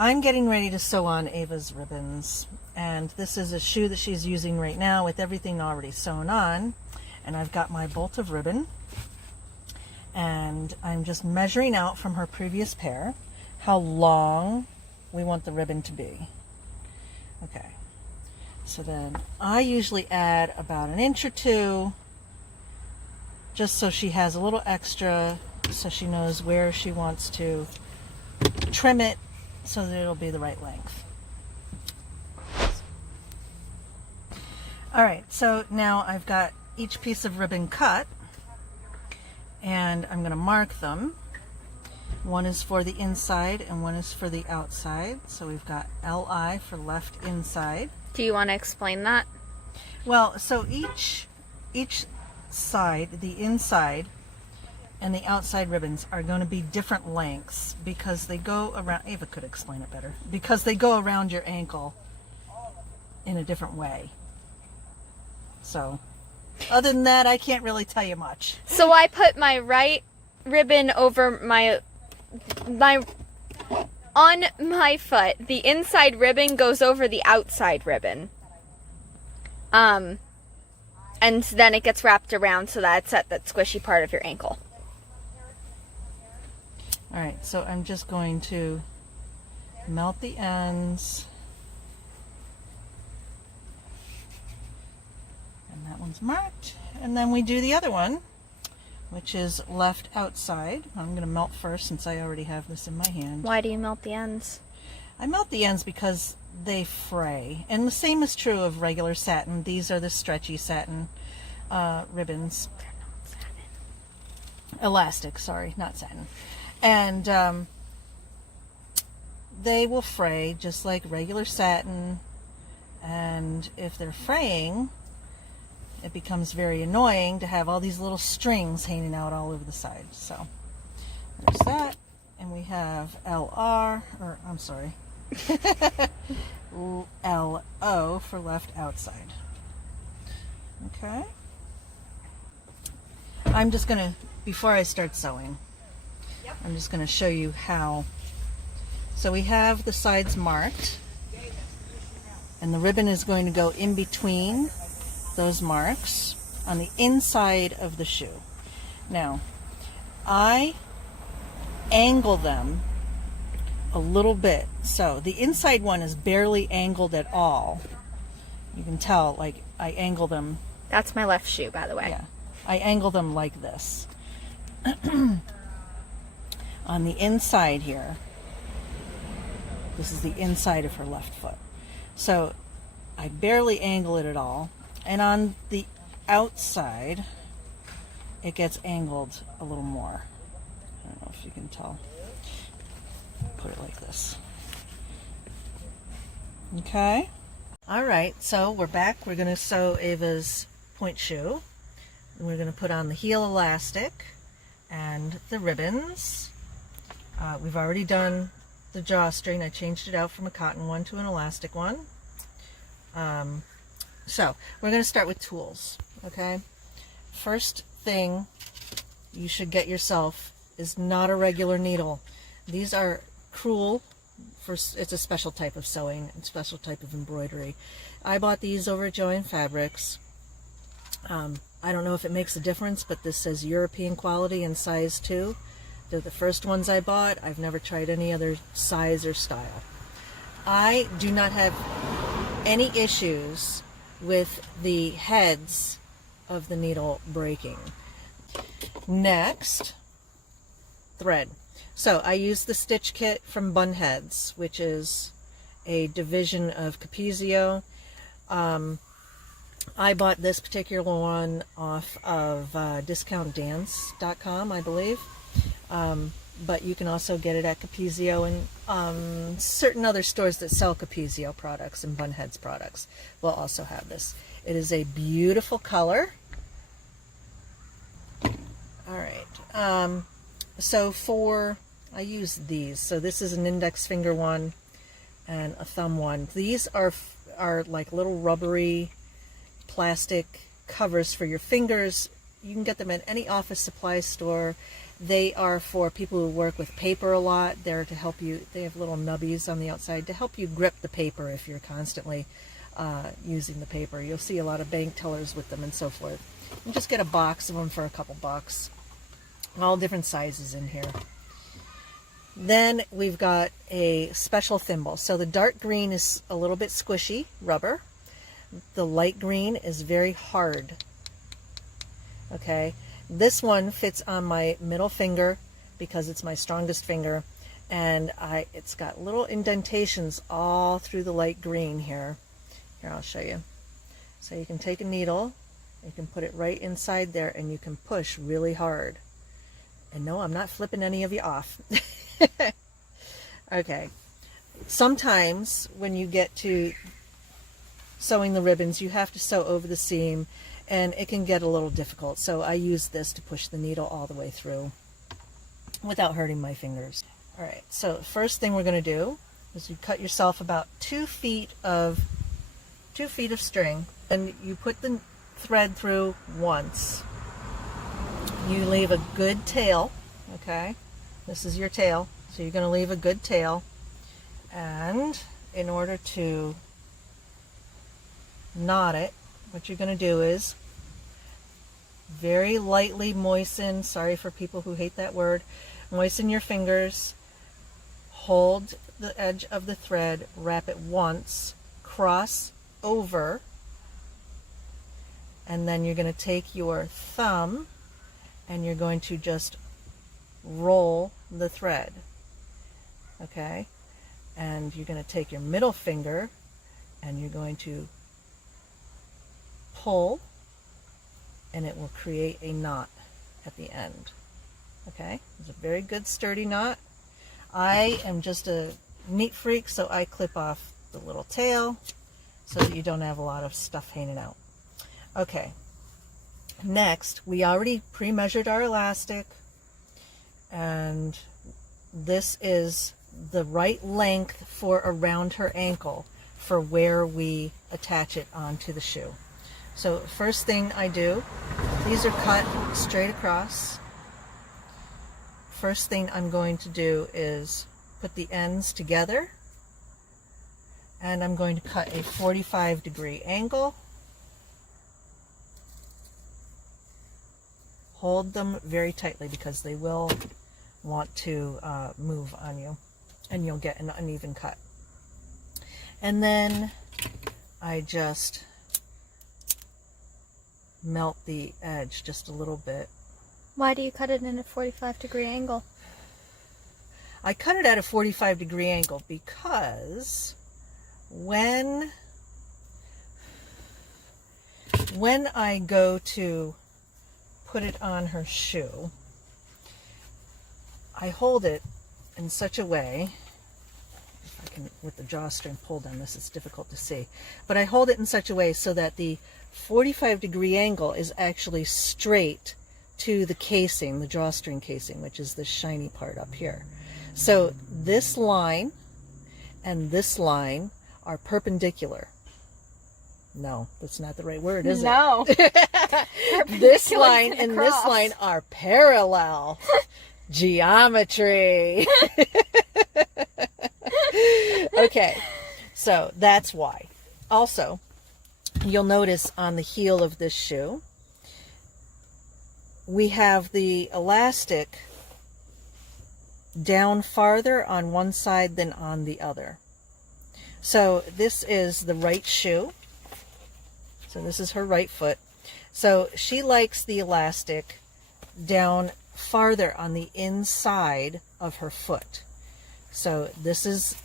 I'm getting ready to sew on Ava's ribbons, and this is a shoe that she's using right now with everything already sewn on, and I've got my bolt of ribbon, and I'm just measuring out from her previous pair how long we want the ribbon to be. Okay, so then I usually add about an inch or two, just so she has a little extra, so she knows where she wants to trim it so that it'll be the right length. All right, so now I've got each piece of ribbon cut, and I'm going to mark them. One is for the inside and one is for the outside. So we've got LI for left inside. Do you want to explain that? Well, so each side, the inside and the outside ribbons, are going to be different lengths because they go around, Ava could explain it better, because they go around your ankle in a different way. So other than that, I can't really tell you much. So I put my right ribbon over my on my foot. The inside ribbon goes over the outside ribbon. And then it gets wrapped around so that it's at that squishy part of your ankle. All right, so I'm just going to melt the ends. And that one's marked. And then we do the other one, which is left outside. I'm going to melt first since I already have this in my hand. Why do you melt the ends? I melt the ends because they fray. And the same is true of regular satin. These are the stretchy satin ribbons. They're not satin. Elastic, sorry, not satin. And they will fray just like regular satin. And if they're fraying, it becomes very annoying to have all these little strings hanging out all over the side. So there's that. And we have LR, or I'm sorry, LO for left outside. Okay. I'm just going to, before I start sewing, I'm just going to show you how. So we have the sides marked, and the ribbon is going to go in between those marks on the inside of the shoe. Now, I angle them a little bit. So the inside one is barely angled at all. You can tell, like, I angle them. That's my left shoe, by the way. Yeah, I angle them like this. On the inside here, this is the inside of her left foot. So I barely angle it at all. And on the outside, it gets angled a little more. I don't know if you can tell. Put it like this. Okay. All right, so we're back. We're going to sew Ava's Pointe shoe. And we're going to put on the heel elastic and the ribbons. We've already done the drawstring. I changed it out from a cotton one to an elastic one. So we're going to start with tools, okay? First thing you should get yourself is not a regular needle. These are crewel. It's a special type of sewing and special type of embroidery. I bought these over at Joann Fabrics. I don't know if it makes a difference, but this says European quality and size 2. They're the first ones I bought. I've never tried any other size or style. I do not have any issues with the heads of the needle breaking. Next, thread. So I use the stitch kit from Bunheads, which is a division of Capezio. I bought this particular one off of discountdance.com, I believe. But you can also get it at Capezio and certain other stores that sell Capezio products and Bunheads products will also have this. It is a beautiful color. All right. So I use these. So this is an index finger one and a thumb one. These are like little rubbery plastic covers for your fingers. You can get them at any office supply store, They are for people who work with paper a lot. They're to help you, they have little nubbies on the outside to help you grip the paper if you're constantly using the paper. You'll see a lot of bank tellers with them and so forth. You just get a box of them for a couple bucks. All different sizes in here. Then we've got a special thimble. So the dark green is a little bit squishy, rubber. The light green is very hard. Okay, this one fits on my middle finger because it's my strongest finger, and it's got little indentations all through the light green here. Here, I'll show you. So you can take a needle, you can put it right inside there, and you can push really hard. And no, I'm not flipping any of you off. Okay, sometimes when you get to sewing the ribbons, you have to sew over the seam, and it can get a little difficult. So I use this to push the needle all the way through without hurting my fingers. All right, so first thing we're going to do is you cut yourself about 2 feet of string, and you put the thread through once. You leave a good tail, okay? This is your tail, so you're going to leave a good tail. And in order to knot it, what you're going to do is very lightly moisten, sorry for people who hate that word, moisten your fingers, hold the edge of the thread, wrap it once, cross over, and then you're going to take your thumb and you're going to just roll the thread, okay? And you're going to take your middle finger and you're going to pull, and it will create a knot at the end, okay? It's a very good sturdy knot. I am just a neat freak, so I clip off the little tail so that you don't have a lot of stuff hanging out. Okay, next, we already pre-measured our elastic, and this is the right length for around her ankle for where we attach it onto the shoe. So first thing I do, these are cut straight across. First thing I'm going to do is put the ends together, and I'm going to cut a 45-degree angle. Hold them very tightly because they will want to move on you, and you'll get an uneven cut. And then I just melt the edge just a little bit. Why do you cut it in a 45-degree angle? I cut it at a 45-degree angle because when I go to put it on her shoe, I hold it in such a way, if I can, with the drawstring pulled on this, it's difficult to see, but I hold it in such a way so that the 45-degree angle is actually straight to the casing, the drawstring casing, which is the shiny part up here. So this line and this line are perpendicular. No, that's not the right word, is it? No. This line and this line are parallel. Geometry. Okay, so that's why. Also, you'll notice on the heel of this shoe, we have the elastic down farther on one side than on the other. So this is the right shoe. So this is her right foot. So she likes the elastic down farther on the inside of her foot. So this is,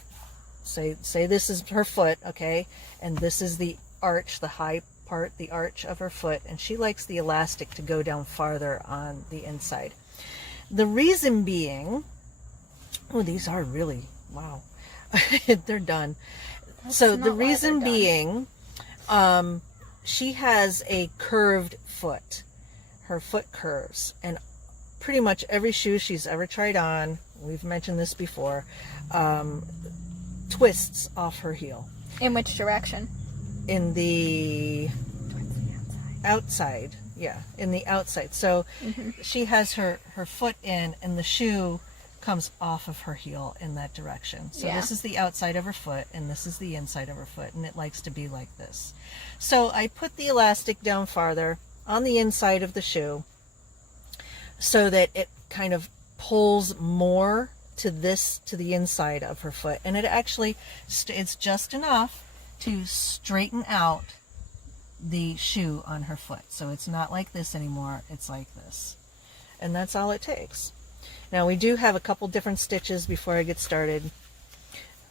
say this is her foot, okay? And this is the arch, the high part, the arch of her foot, and she likes the elastic to go down farther on the inside. The reason being, oh, these are really, wow, they're done. So the reason being, she has a curved foot. Her foot curves, and pretty much every shoe she's ever tried on, we've mentioned this before, twists off her heel. In which direction? In the outside. Yeah, in the outside. So she has her foot in, and the shoe comes off of her heel in that direction. So Yeah. this is the outside of her foot, and this is the inside of her foot, and it likes to be like this. So I put the elastic down farther on the inside of the shoe so that it kind of pulls more to the inside of her foot, and it actually it's just enough to straighten out the shoe on her foot. So it's not like this anymore, it's like this, and that's all it takes. Now we do have a couple different stitches before I get started,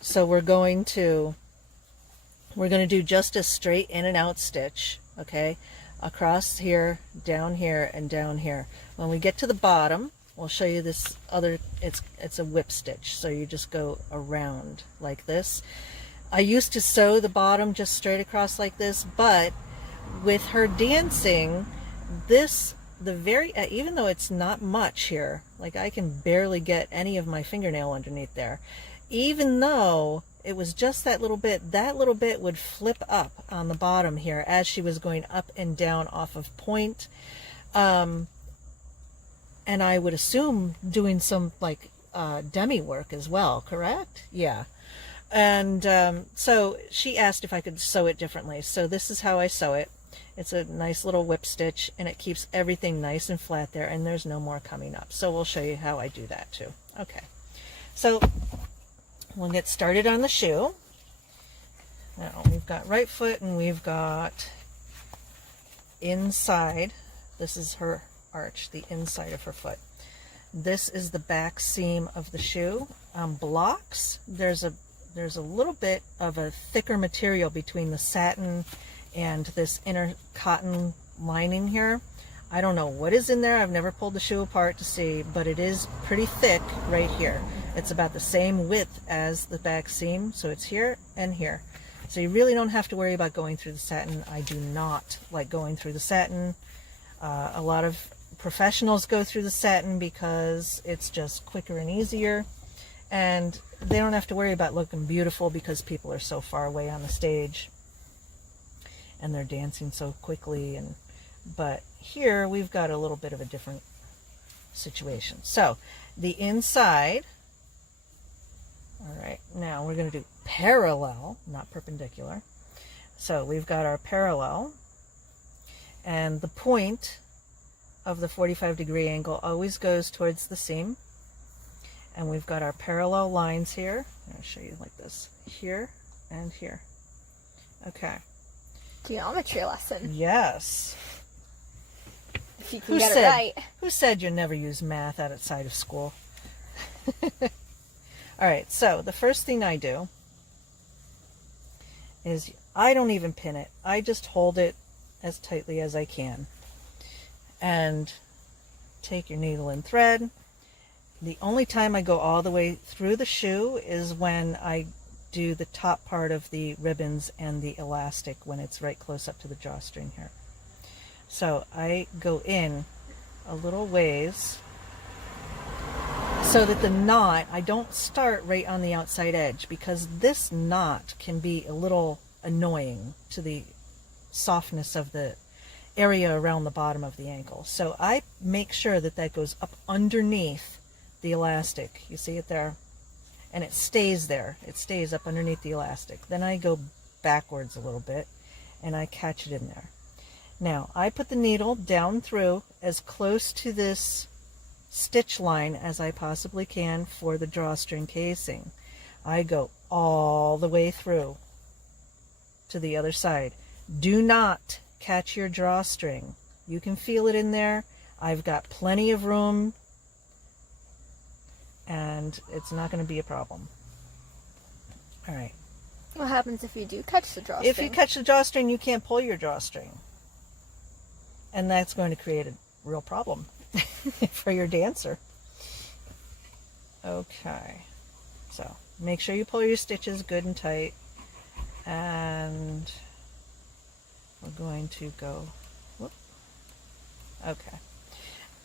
so we're going to do just a straight in and out stitch, okay, across here, down here, and down here. When we get to the bottom, we'll show you this other, it's a whip stitch, so you just go around like this. I used to sew the bottom just straight across like this, but with her dancing, this, even though it's not much here, like I can barely get any of my fingernail underneath there, even though it was just that little bit would flip up on the bottom here as she was going up and down off of Pointe. And I would assume doing some like demi work as well, correct? Yeah. And so she asked if I could sew it differently. So this is how I sew it. It's a nice little whip stitch, and it keeps everything nice and flat there, and there's no more coming up. So we'll show you how I do that too. Okay, so we'll get started on the shoe. Now we've got right foot, and we've got inside. This is her arch, the inside of her foot. This is the back seam of the shoe. Blocks, there's a little bit of a thicker material between the satin and this inner cotton lining here. I don't know what is in there. I've never pulled the shoe apart to see, but it is pretty thick right here. It's about the same width as the back seam, so it's here and here. So you really don't have to worry about going through the satin. I do not like going through the satin. A lot of professionals go through the satin because it's just quicker and easier, and they don't have to worry about looking beautiful because people are so far away on the stage and they're dancing so quickly. But here we've got a little bit of a different situation. So the inside, all right, now we're going to do parallel, not perpendicular. So we've got our parallel, and the point of the 45-degree angle always goes towards the seam, and we've got our parallel lines here. I'll show you like this, here and here. Okay. Geometry lesson. Yes. If you can get it right. Who said you never use math outside of school? All right, so the first thing I do is I don't even pin it. I just hold it as tightly as I can. And take your needle and thread. The only time I go all the way through the shoe is when I do the top part of the ribbons and the elastic, when it's right close up to the drawstring here. So I go in a little ways so that the knot, I don't start right on the outside edge, because this knot can be a little annoying to the softness of the area around the bottom of the ankle. So I make sure that that goes up underneath the elastic. You see it there? And it stays there. It stays up underneath the elastic. Then I go backwards a little bit and I catch it in there. Now I put the needle down through as close to this stitch line as I possibly can for the drawstring casing. I go all the way through to the other side. Do not catch your drawstring. You can feel it in there. I've got plenty of room, and it's not going to be a problem. All right. What happens if you do catch the drawstring? If you catch the drawstring, you can't pull your drawstring, and that's going to create a real problem for your dancer. Okay, so make sure you pull your stitches good and tight, and we're going to go, whoop. Okay.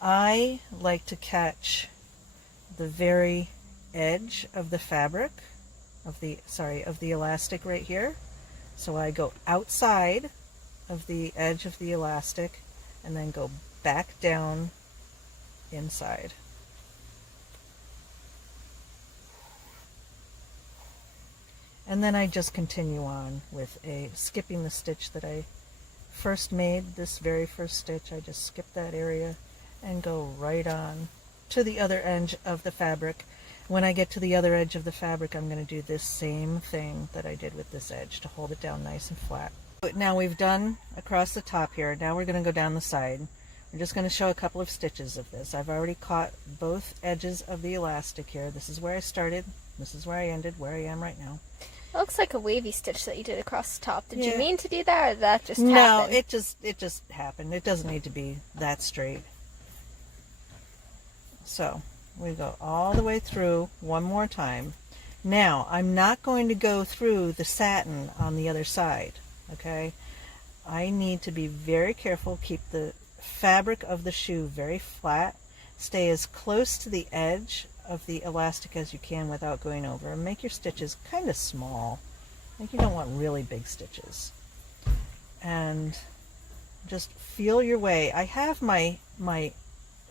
I like to catch the very edge of the fabric, of the elastic right here. So I go outside of the edge of the elastic, and then go back down inside. And then I just continue on with skipping the stitch that I first made, this very first stitch. I just skip that area and go right on to the other edge of the fabric. When I get to the other edge of the fabric, I'm going to do this same thing that I did with this edge to hold it down nice and flat. But now we've done across the top here. Now we're going to go down the side. We're just going to show a couple of stitches of this. I've already caught both edges of the elastic here. This is where I started. This is where I ended, where I am right now. It looks like a wavy stitch that you did across the top. Did Yeah. you mean to do that, or did that just happen? No, it just happened. It doesn't need to be that straight. So we go all the way through one more time. Now I'm not going to go through the satin on the other side. Okay, I need to be very careful. Keep the fabric of the shoe very flat. Stay as close to the edge of the elastic as you can without going over, and make your stitches kind of small. Like, you don't want really big stitches. And just feel your way. I have my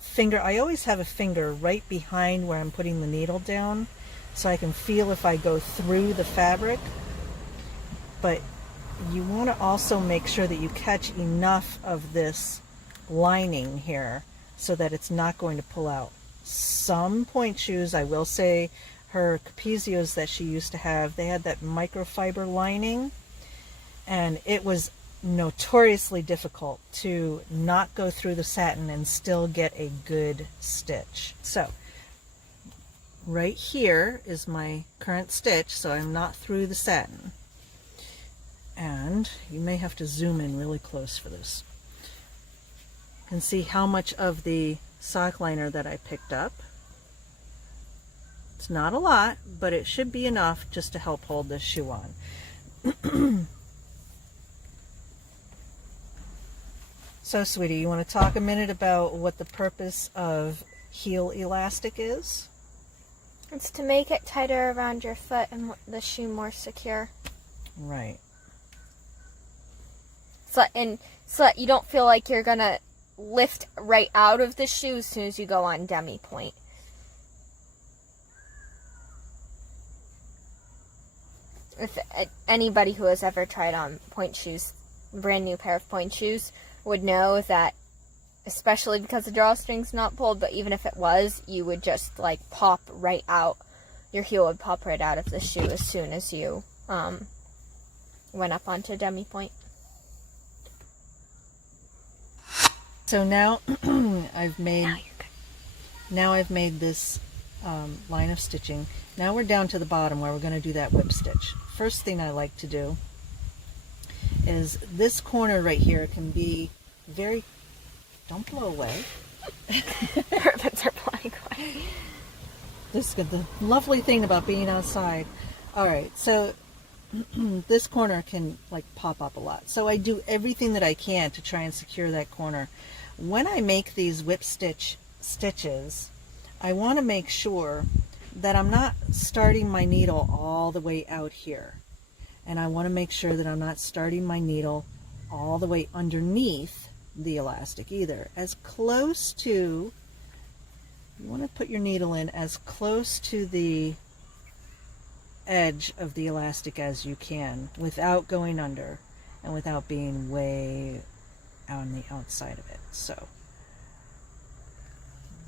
finger, I always have a finger right behind where I'm putting the needle down, so I can feel if I go through the fabric. But you want to also make sure that you catch enough of this lining here so that it's not going to pull out. Some Pointe shoes, I will say, her Capezios that she used to have, they had that microfiber lining, and it was notoriously difficult to not go through the satin and still get a good stitch. So right here is my current stitch, so I'm not through the satin. And you may have to zoom in really close for this. You can see how much of the sock liner that I picked up. It's not a lot, but it should be enough just to help hold this shoe on. So, sweetie, you want to talk a minute about what the purpose of heel elastic is? It's to make it tighter around your foot and the shoe more secure. Right. So that you don't feel like you're going to lift right out of the shoe as soon as you go on demi point. If anybody who has ever tried on Pointe shoes, brand new pair of Pointe shoes, would know that, especially because the drawstring's not pulled, but even if it was, you would just like pop right out. Your heel would pop right out of the shoe as soon as you went up onto demi point. So now I've made this line of stitching. Now we're down to the bottom where we're going to do that whip stitch. First thing I like to do is this corner right here can be very, don't blow away. Ribbons are flying away. This is the lovely thing about being outside. All right, so this corner can like pop up a lot. So I do everything that I can to try and secure that corner. When I make these whip stitches, I want to make sure that I'm not starting my needle all the way out here. And I want to make sure that I'm not starting my needle all the way underneath the elastic either. As close to, you want to put your needle in as close to the edge of the elastic as you can without going under and without being way on the outside of it. So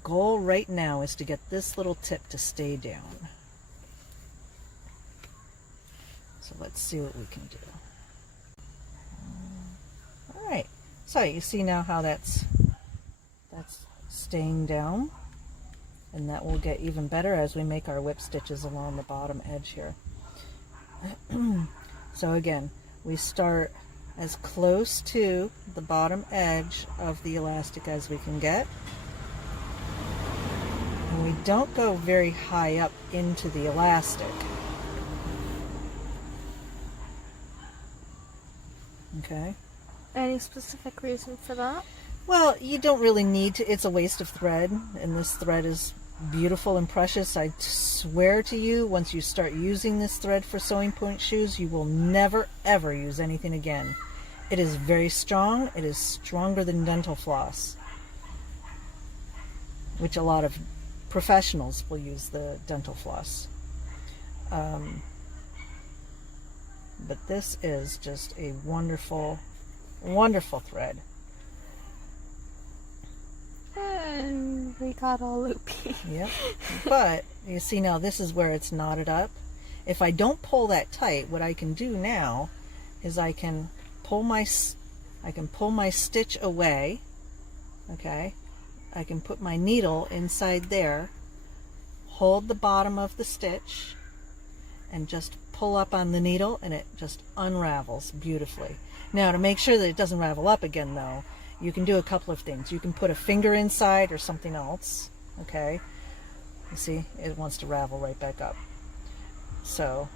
goal right now is to get this little tip to stay down. So let's see what we can do. All right, so you see now how that's staying down, and that will get even better as we make our whip stitches along the bottom edge here. So again, we start as close to the bottom edge of the elastic as we can get. And we don't go very high up into the elastic. Okay. Any specific reason for that? Well, you don't really need to. It's a waste of thread, and this thread is beautiful and precious. I swear to you, once you start using this thread for sewing Pointe shoes, you will never ever use anything again. It is very strong. It is stronger than dental floss, which a lot of professionals will use the dental floss. But this is just a wonderful, wonderful thread. And we got all loopy. Yep. But you see now this is where it's knotted up. If I don't pull that tight, what I can do now is I can pull my stitch away. Okay. I can put my needle inside there, hold the bottom of the stitch, and just pull up on the needle, and it just unravels beautifully. Now, to make sure that it doesn't ravel up again though, you can do a couple of things. You can put a finger inside or something else. Okay. You see, it wants to ravel right back up. So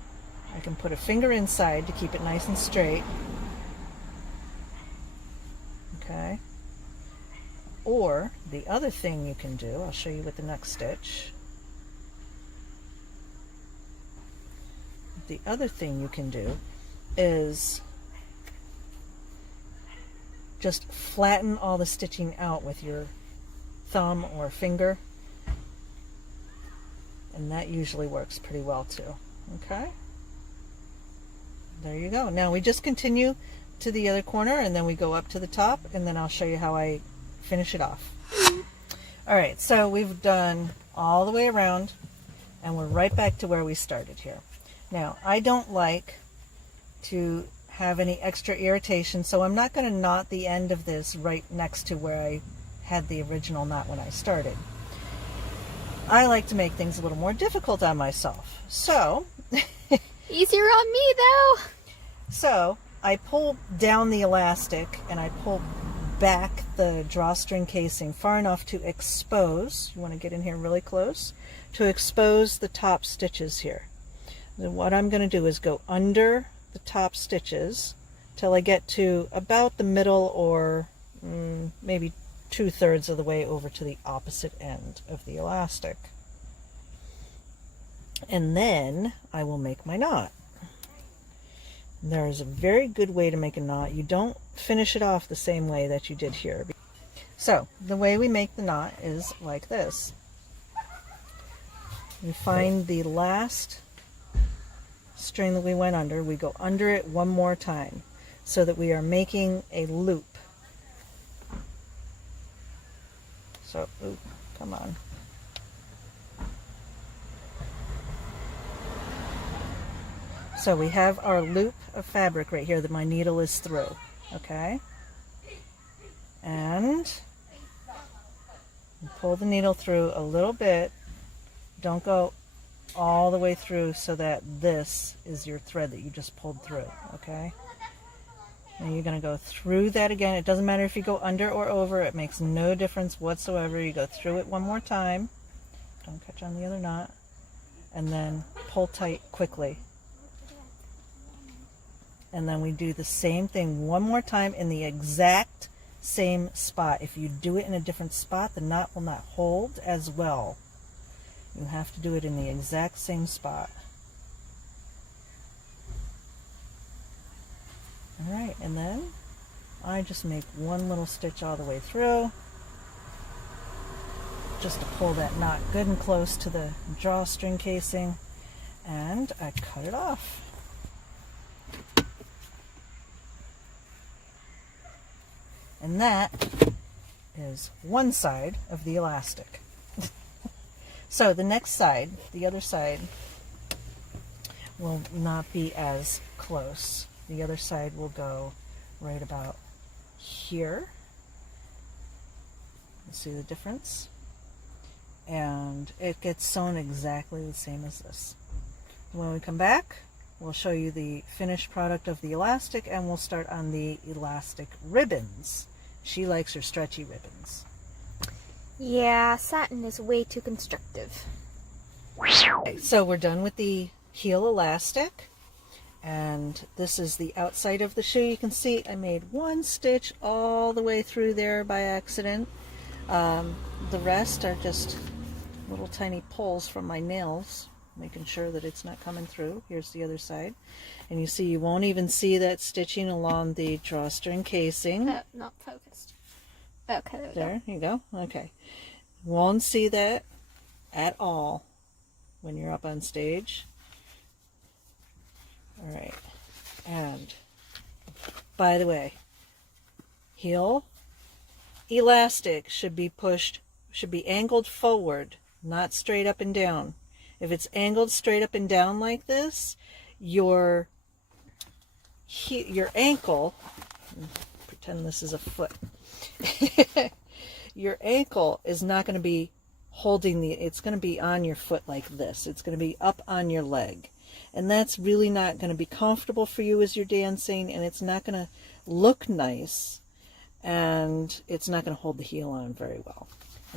I can put a finger inside to keep it nice and straight. Okay. Or the other thing you can do, I'll show you with the next stitch. The other thing you can do is just flatten all the stitching out with your thumb or finger, and that usually works pretty well too. Okay, there you go. Now we just continue to the other corner, and then we go up to the top, and then I'll show you how I finish it off. Alright, so we've done all the way around, and we're right back to where we started here. Now, I don't like to have any extra irritation, so I'm not going to knot the end of this right next to where I had the original knot when I started. I like to make things a little more difficult on myself. So, Easier on me though. So, I pull down the elastic and I pull back the drawstring casing far enough to expose, you want to get in here really close, to expose the top stitches here. Then what I'm going to do is go under the top stitches till I get to about the middle, or maybe 2/3 of the way over to the opposite end of the elastic. And then I will make my knot. There is a very good way to make a knot. You don't finish it off the same way that you did here. So the way we make the knot is like this. We find the last string that we went under, we go under it one more time so that we are making a loop. So, ooh, come on. So we have our loop of fabric right here that my needle is through, okay? And pull the needle through a little bit. Don't go all the way through so that this is your thread that you just pulled through, okay? And you're going to go through that again. It doesn't matter if you go under or over. It makes no difference whatsoever. You go through it one more time. Don't catch on the other knot. And then pull tight quickly. And then we do the same thing one more time in the exact same spot. If you do it in a different spot, the knot will not hold as well. You have to do it in the exact same spot. Alright, and then I just make one little stitch all the way through, just to pull that knot good and close to the drawstring casing, and I cut it off. And that is one side of the elastic. So the next side, the other side, will not be as close. The other side will go right about here. You see the difference? And it gets sewn exactly the same as this. When we come back, we'll show you the finished product of the elastic, and we'll start on the elastic ribbons. She likes her stretchy ribbons. Yeah, satin is way too constructive. Okay, so we're done with the heel elastic, and this is the outside of the shoe. You can see I made one stitch all the way through there by accident. The rest are just little tiny pulls from my nails, making sure that it's not coming through. Here's the other side. And you see, you won't even see that stitching along the drawstring casing. Oh, not focused. Okay, there you go. Okay. Won't see that at all when you're up on stage. All right. And by the way, heel elastic should be angled forward, not straight up and down. If it's angled straight up and down like this, your ankle, pretend this is a foot, your ankle is not going to be holding it's going to be on your foot like this. It's going to be up on your leg. And that's really not going to be comfortable for you as you're dancing, and it's not going to look nice, and it's not going to hold the heel on very well.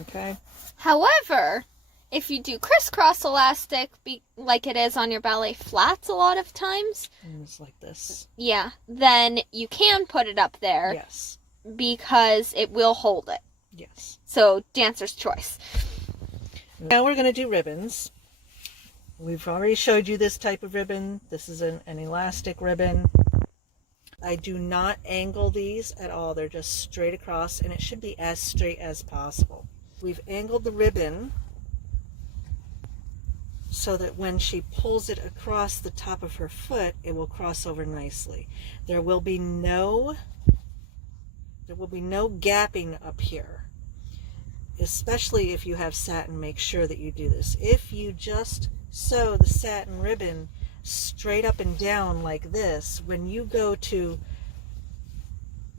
Okay? However, if you do crisscross elastic, like it is on your ballet flats a lot of times, and it's like this. Yeah, then you can put it up there. Yes. Because it will hold it. Yes. So, dancer's choice. Now we're going to do ribbons. We've already showed you this type of ribbon. This is an elastic ribbon. I do not angle these at all. They're just straight across, and it should be as straight as possible. We've angled the ribbon so that when she pulls it across the top of her foot, it will cross over nicely. There will be no gapping up here. Especially if you have satin, make sure that you do this. If you just sew the satin ribbon straight up and down like this, when you go to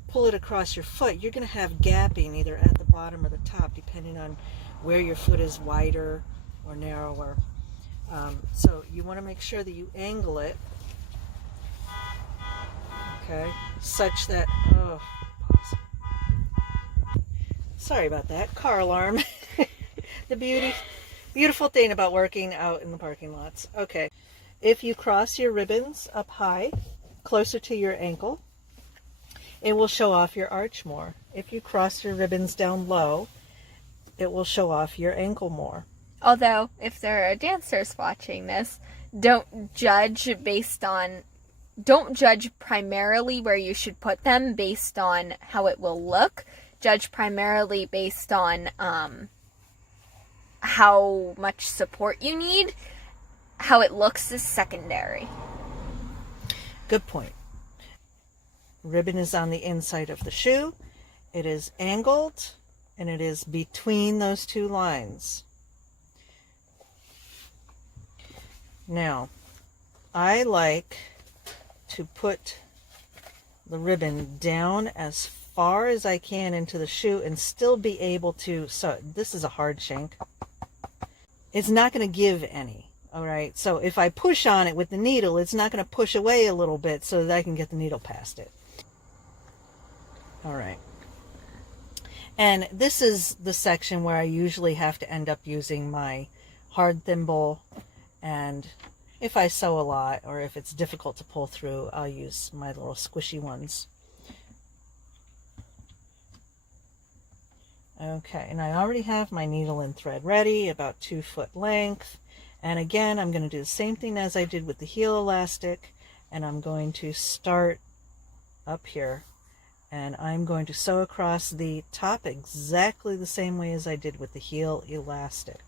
pull it across your foot, you're going to have gapping either at the bottom or the top, depending on where your foot is wider or narrower. So you want to make sure that you angle it, okay, such that, oh, pause. Sorry about that, car alarm. The beautiful thing about working out in the parking lots. Okay, if you cross your ribbons up high, closer to your ankle, it will show off your arch more. If you cross your ribbons down low, it will show off your ankle more. Although, if there are dancers watching this, don't judge primarily where you should put them based on how it will look. Judge primarily based on how much support you need. How it looks is secondary. Good point. Ribbon is on the inside of the shoe. It is angled, and it is between those two lines. Now, I like to put the ribbon down as far as I can into the shoe and still be able to, so this is a hard shank. It's not going to give any, all right? So if I push on it with the needle, it's not going to push away a little bit so that I can get the needle past it. All right. And this is the section where I usually have to end up using my hard thimble, and if I sew a lot or if it's difficult to pull through, I'll use my little squishy ones. Okay, and I already have my needle and thread ready, about 2 foot length. And again, I'm going to do the same thing as I did with the heel elastic, and I'm going to start up here, and I'm going to sew across the top exactly the same way as I did with the heel elastic.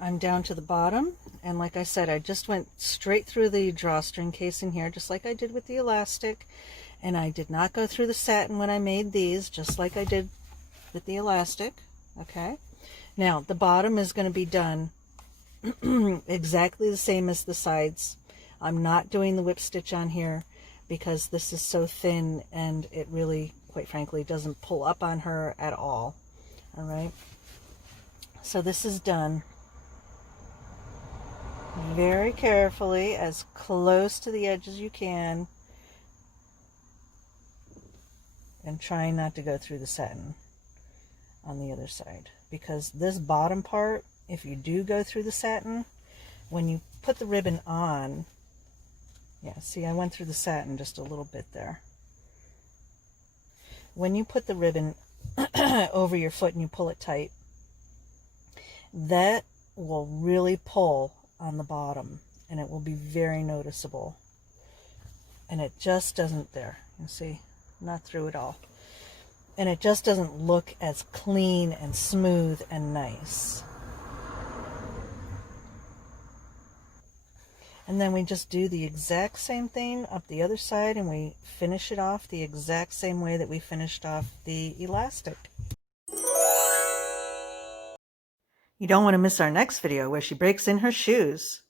I'm down to the bottom, and like I said, I just went straight through the drawstring casing here, just like I did with the elastic, and I did not go through the satin when I made these, just like I did with the elastic. Okay, now the bottom is going to be done exactly the same as the sides. I'm not doing the whip stitch on here because this is so thin, and it really, quite frankly, doesn't pull up on her at all. All right, so this is done very carefully, as close to the edge as you can, and trying not to go through the satin on the other side, because this bottom part, if you do go through the satin, when you put the ribbon on, yeah, see, I went through the satin just a little bit there. When you put the ribbon over your foot and you pull it tight, that will really pull on the bottom, and it will be very noticeable. And it just doesn't, there, you see, not through it all. And it just doesn't look as clean and smooth and nice. And then we just do the exact same thing up the other side, and we finish it off the exact same way that we finished off the elastic. You don't want to miss our next video where she breaks in her shoes.